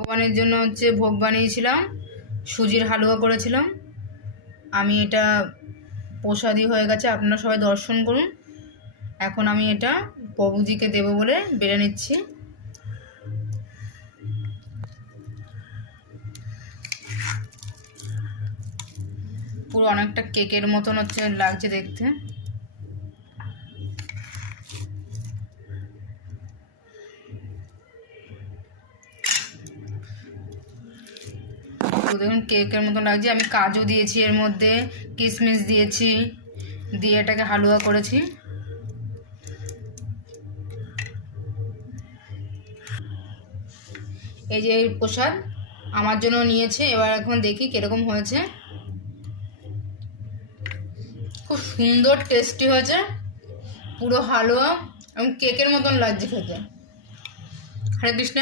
ভগবানের জন্য হচ্ছে ভোগ বানিয়েছিলাম, সুজির হালুয়া করেছিলাম। আমি এটা প্রসাদী হয়ে গেছে, আপনারা সবাই দর্শন করুন। এখন আমি এটা প্রভুজিকে দেব বলে বেড়ে নিচ্ছি। পুরো অনেকটা কেকের মতন হচ্ছে লাগছে দেখতে। তো দেখুন কেকের মতন লাগছে। আমি কাজু দিয়েছি, এর মধ্যে কিশমিশ দিয়েছি, দিয়ে এটাকে হালুয়া করেছি। এই যে প্রসাদ আমার জন্য নিয়েছে। এবার এখন দেখি কিরকম হয়েছে। খুব সুন্দর টেস্টি হয়েছে, পুরো হালুয়া এবং কেকের মতন লাগছে খেতে। হরে কৃষ্ণ।